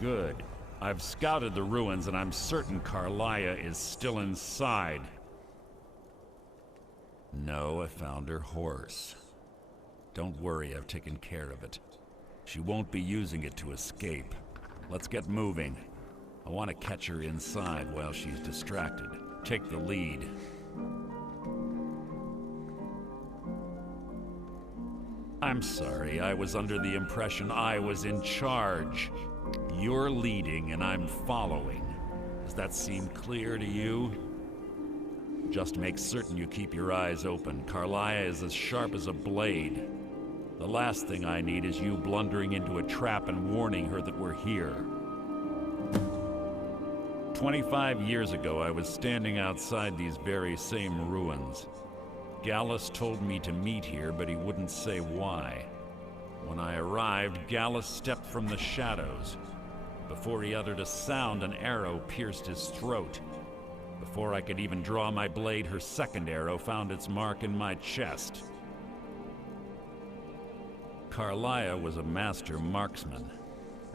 Good. I've scouted the ruins and I'm certain Carlia is still inside. No, I found her horse. Don't worry, I've taken care of it. She won't be using it to escape. Let's get moving. I want to catch her inside while she's distracted. Take the lead. I'm sorry, I was under the impression I was in charge. You're leading and I'm following. Does that seem clear to you? Just make certain you keep your eyes open. Carlia is as sharp as a blade. The last thing I need is you blundering into a trap and warning her that we're here. 25 years ago, I was standing outside these very same ruins. Gallus told me to meet here, but he wouldn't say why. When I arrived, Gallus stepped from the shadows. Before he uttered a sound, an arrow pierced his throat. Before I could even draw my blade, her second arrow found its mark in my chest. Carlia was a master marksman,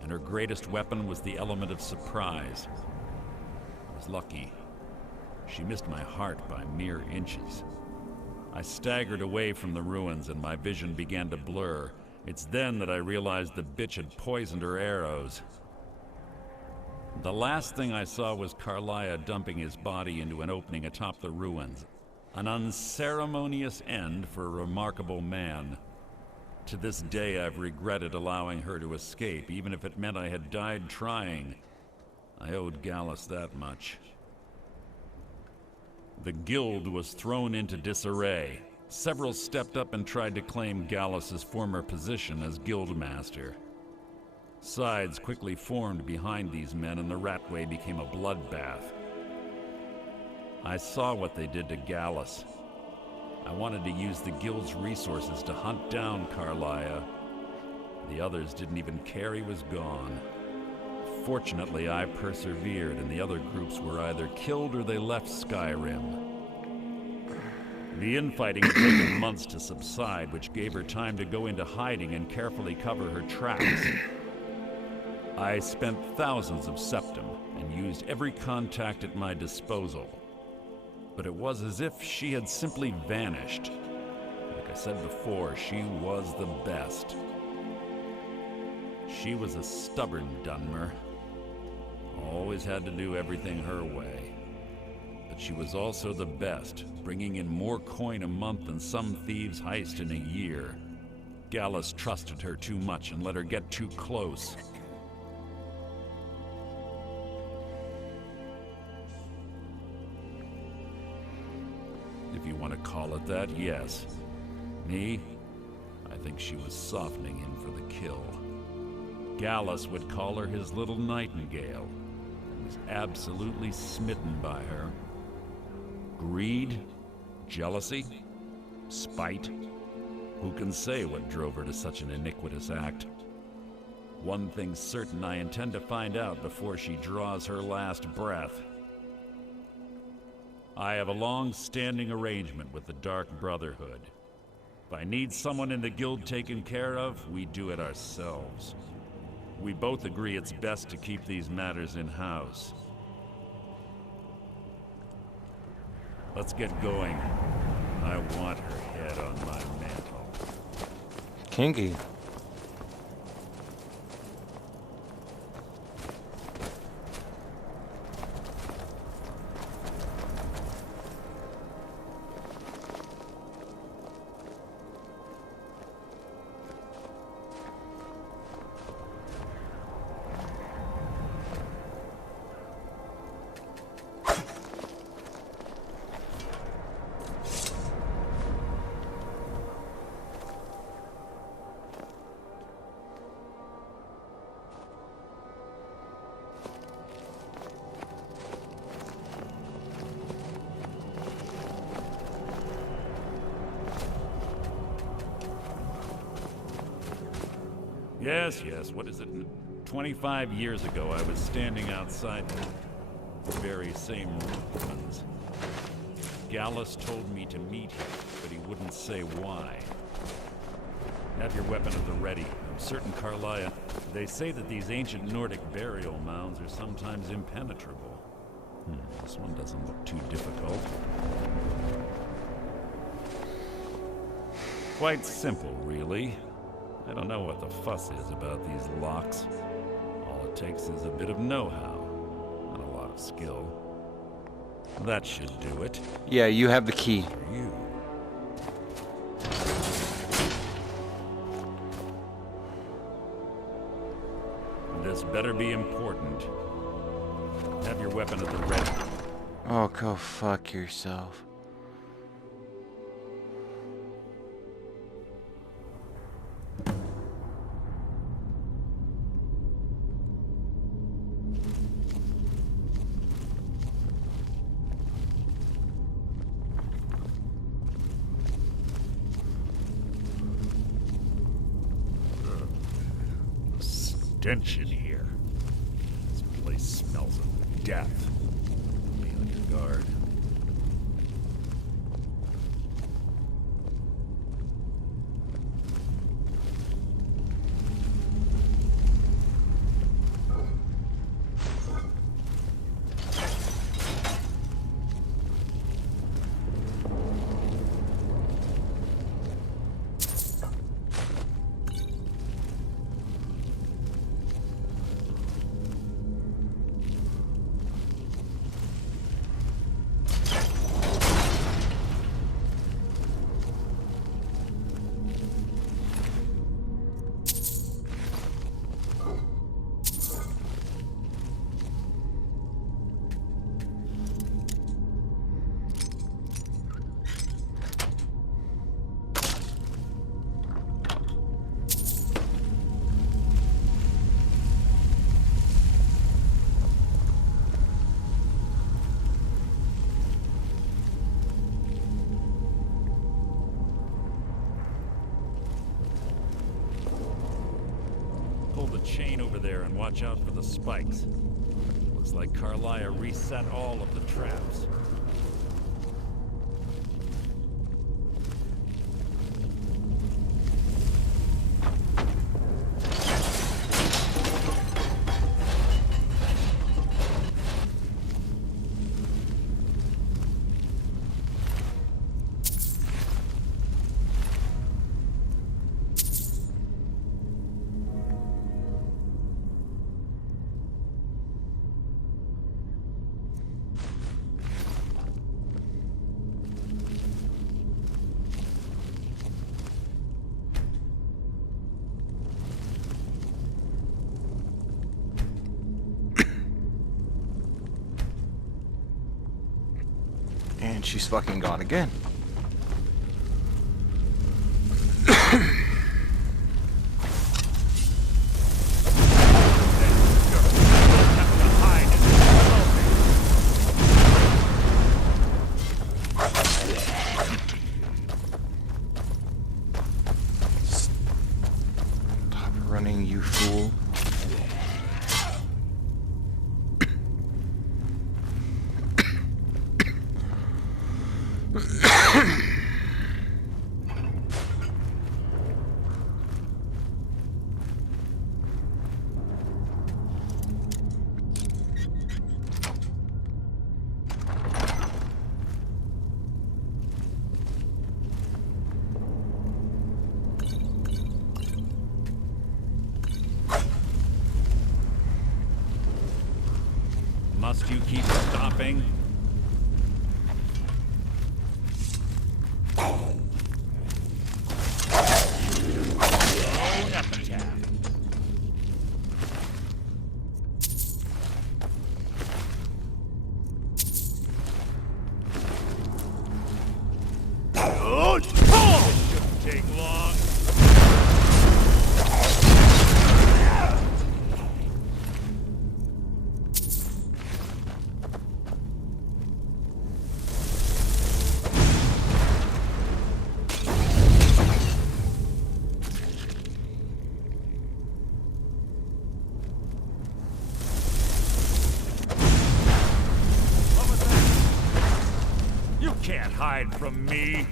and her greatest weapon was the element of surprise. I was lucky. She missed my heart by mere inches. I staggered away from the ruins and my vision began to blur. It's then that I realized the bitch had poisoned her arrows. The last thing I saw was Carlia dumping his body into an opening atop the ruins. An unceremonious end for a remarkable man. To this day, I've regretted allowing her to escape, even if it meant I had died trying. I owed Gallus that much. The guild was thrown into disarray. Several stepped up and tried to claim Gallus's former position as guildmaster. Sides quickly formed behind these men, and the Ratway became a bloodbath. I saw what they did to Gallus. I wanted to use the guild's resources to hunt down Carlia. The others didn't even care he was gone. Fortunately, I persevered, and the other groups were either killed or they left Skyrim. The infighting had taken months to subside, which gave her time to go into hiding and carefully cover her tracks. I spent thousands of Sanctum and used every contact at my disposal. But it was as if she had simply vanished. Like I said before, she was the best. She was a stubborn Dunmer. Always had to do everything her way. But she was also the best, bringing in more coin a month than some thieves heist in a year. Gallus trusted her too much and let her get too close. If you want to call it that, yes. Me? I think she was softening him for the kill. Gallus would call her his little nightingale. He was absolutely smitten by her. Greed? Jealousy? Spite? Who can say what drove her to such an iniquitous act? One thing's certain, I intend to find out before she draws her last breath. I have a long-standing arrangement with the Dark Brotherhood. If I need someone in the guild taken care of, we do it ourselves. We both agree it's best to keep these matters in-house. Let's get going. I want her head on my mantle. Kinky. Yes, what is it? 25 years ago, I was standing outside the very same ruins. Gallus told me to meet him, but he wouldn't say why. Have your weapon at the ready. I'm certain Carlia. They say that these ancient Nordic burial mounds are sometimes impenetrable. This one doesn't look too difficult. Quite simple, really. I don't know what the fuss is about these locks. All it takes is a bit of know-how and a lot of skill. That should do it. Yeah, you have the key. For you. This better be important. Have your weapon at the ready. Oh, go fuck yourself. Stench in here. This place smells of death. Be on your guard. Pull the chain over there and watch out for the spikes. Looks like Carlia reset all of the traps. And she's fucking gone again. Stop running, you fool. Must you keep stopping? Shouldn't take long. What was that? You can't hide from me.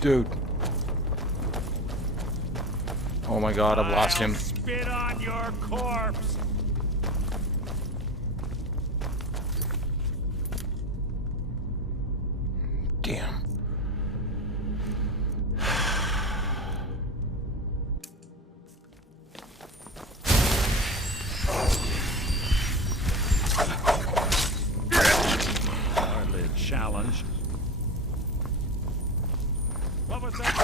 Dude. Oh my god, I've lost him. Spit on your corpse. Damn. Hardly a challenge. What was that?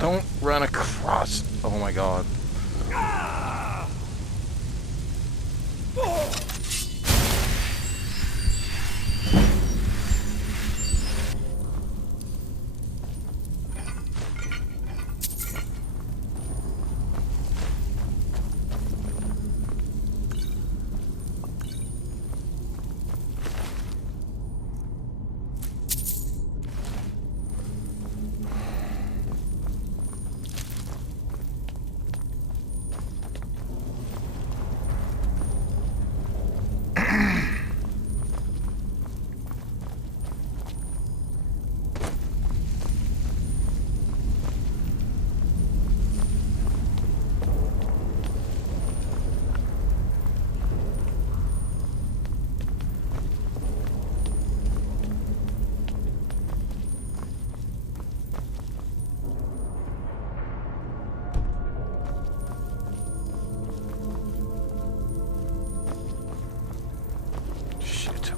Don't run across. Oh my god.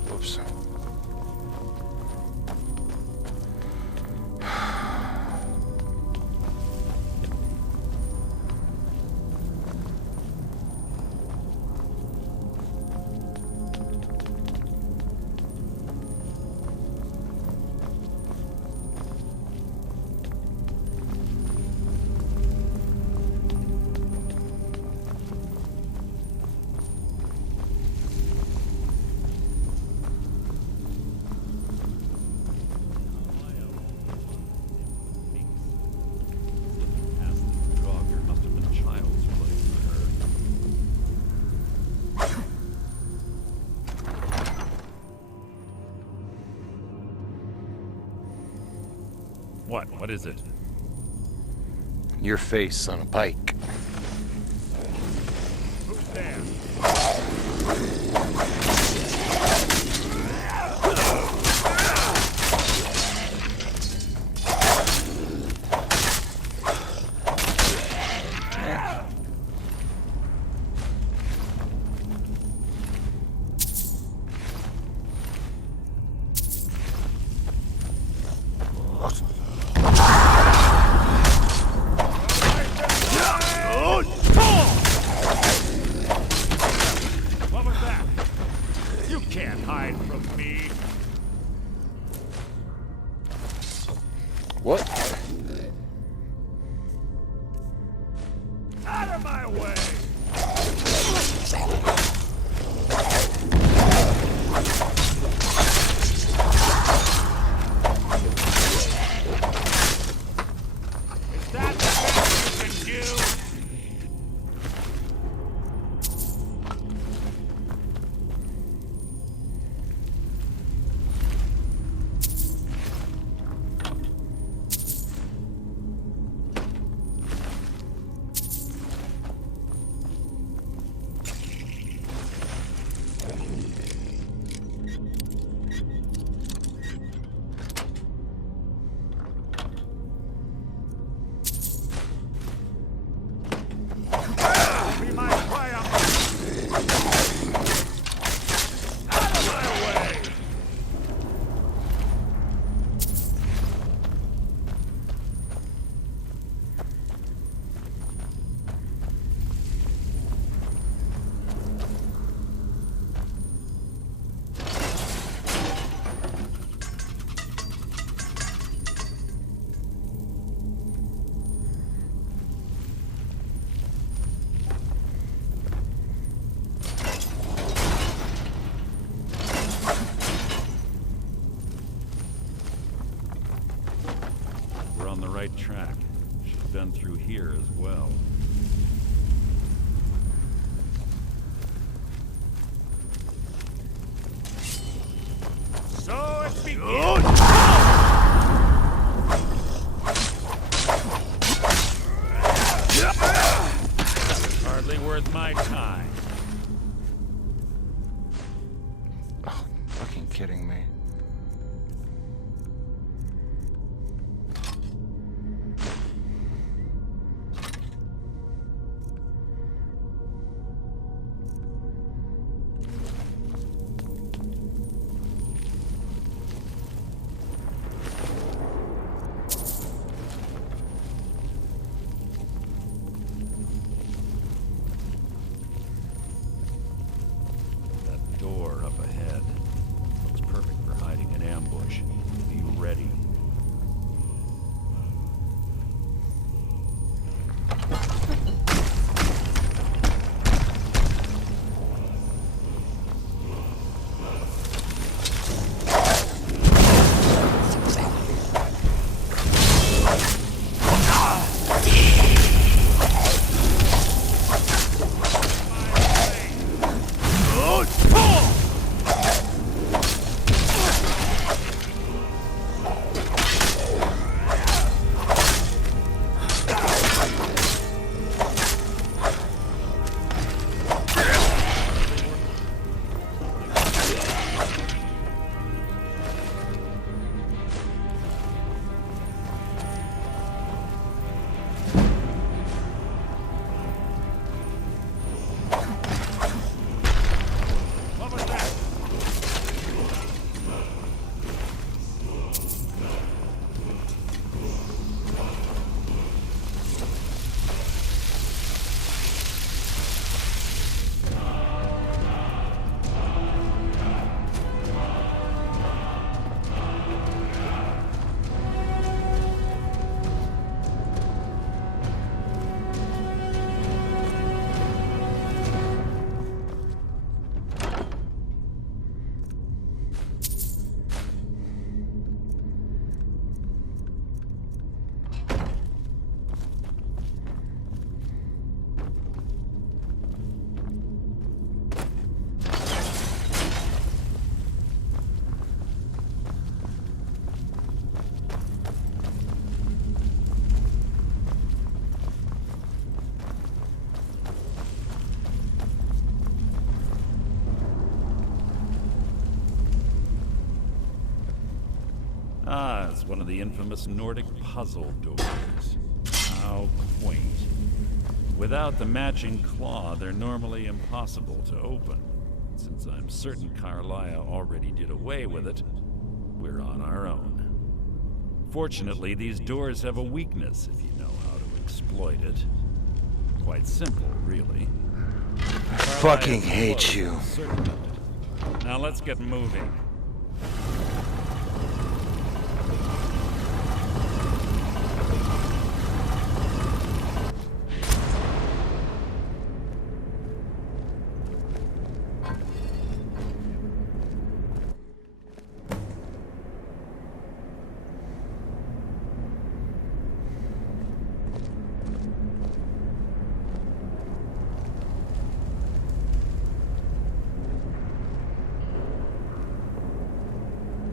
Whoops. What? What is it? Your face on a pike. Who's there? What was that? You can't hide from me. What? Out of my way! here as well. So it begins! Hardly worth my time. Oh, fucking kidding me. Door up ahead. Looks perfect for hiding an ambush. Be ready. Ah, it's one of the infamous Nordic puzzle doors. How quaint. Without the matching claw, they're normally impossible to open. Since I'm certain Carlia already did away with it, we're on our own. Fortunately, these doors have a weakness if you know how to exploit it. Quite simple, really. I fucking hate you. Certain of it. Now let's get moving.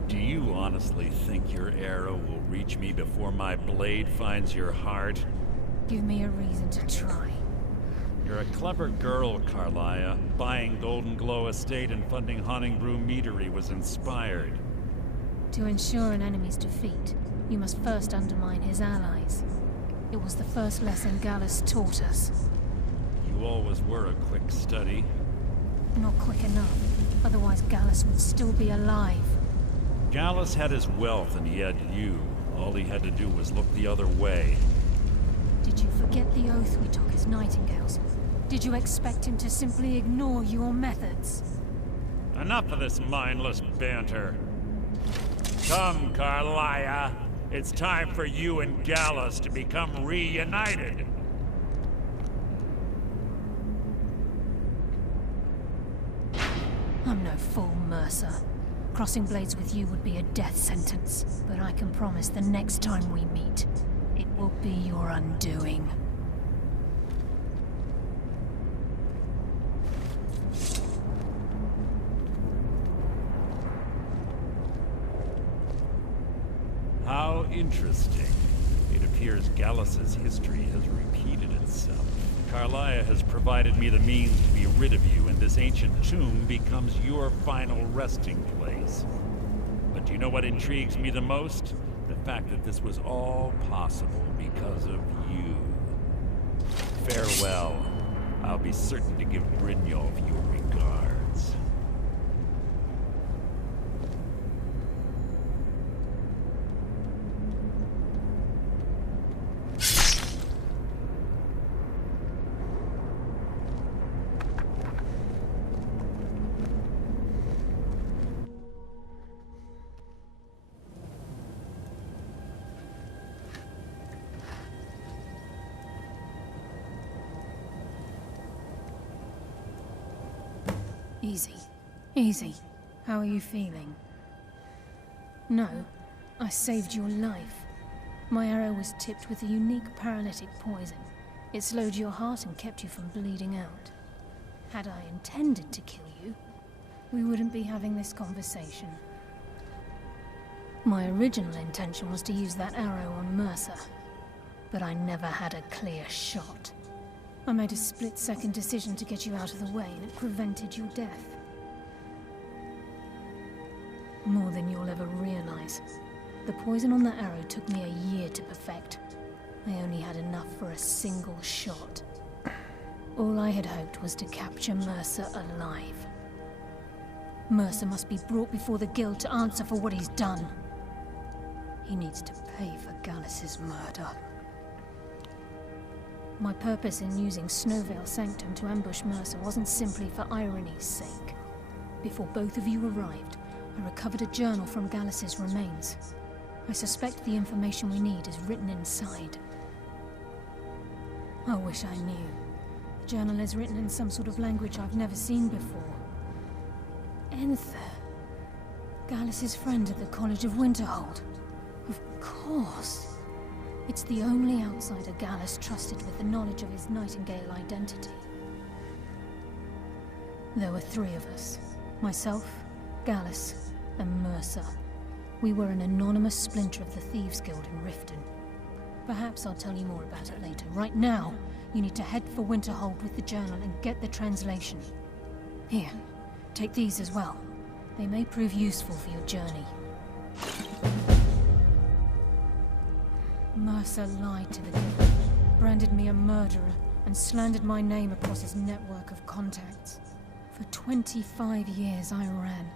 Do you honestly think your arrow will reach me before my blade finds your heart? Give me a reason to try. You're a clever girl, Carlia. Buying Golden Glow Estate and funding Honningbrew Meadery was inspired. To ensure an enemy's defeat, you must first undermine his allies. It was the first lesson Gallus taught us. You always were a quick study. Not quick enough, otherwise Gallus would still be alive. Gallus had his wealth and he had you. All he had to do was look the other way. Did you forget the oath we took as nightingales? Did you expect him to simply ignore your methods? Enough of this mindless banter. Come, Carlia. It's time for you and Gallus to become reunited. I'm no fool, Mercer. Crossing blades with you would be a death sentence, but I can promise the next time we meet, it will be your undoing. How interesting. It appears Gallus's history has repeated itself. Carlia has provided me the means to be rid of you, and this ancient tomb becomes your final resting place. But do you know what intrigues me the most? The fact that this was all possible because of you. Farewell. I'll be certain to give Brynjolf your regards. Easy. Easy. How are you feeling? No, I saved your life. My arrow was tipped with a unique paralytic poison. It slowed your heart and kept you from bleeding out. Had I intended to kill you, we wouldn't be having this conversation. My original intention was to use that arrow on Mercer, but I never had a clear shot. I made a split-second decision to get you out of the way, and it prevented your death. More than you'll ever realize. The poison on that arrow took me a year to perfect. I only had enough for a single shot. All I had hoped was to capture Mercer alive. Mercer must be brought before the Guild to answer for what he's done. He needs to pay for Gallus's murder. My purpose in using Snowvale Sanctum to ambush Mercer wasn't simply for irony's sake. Before both of you arrived, I recovered a journal from Gallus's remains. I suspect the information we need is written inside. I wish I knew. The journal is written in some sort of language I've never seen before. Enther. Gallus's friend at the College of Winterhold. Of course. It's the only outsider Gallus trusted with the knowledge of his Nightingale identity. There were three of us. Myself, Gallus, and Mercer. We were an anonymous splinter of the Thieves Guild in Riften. Perhaps I'll tell you more about it later. Right now, you need to head for Winterhold with the journal and get the translation. Here, take these as well. They may prove useful for your journey. Mercer lied to the Guild, branded me a murderer, and slandered my name across his network of contacts. For 25 years I ran,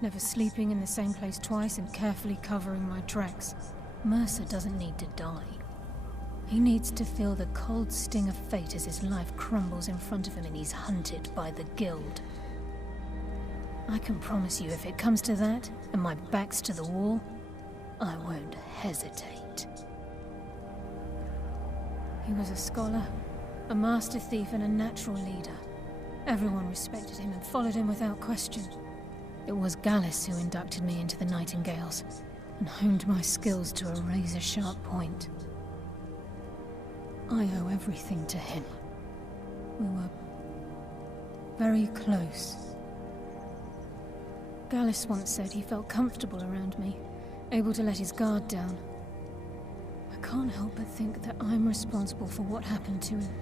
never sleeping in the same place twice and carefully covering my tracks. Mercer doesn't need to die. He needs to feel the cold sting of fate as his life crumbles in front of him and he's hunted by the Guild. I can promise you, if it comes to that, and my back's to the wall, I won't hesitate. He was a scholar, a master thief, and a natural leader. Everyone respected him and followed him without question. It was Gallus who inducted me into the Nightingales, and honed my skills to a razor-sharp point. I owe everything to him. We were very close. Gallus once said he felt comfortable around me, able to let his guard down. I can't help but think that I'm responsible for what happened to him.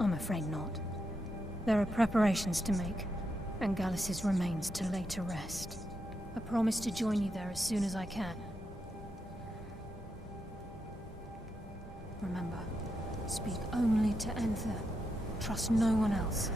I'm afraid not. There are preparations to make, and Gallus's remains to lay to rest. I promise to join you there as soon as I can. Remember, speak only to Enther. Trust no one else.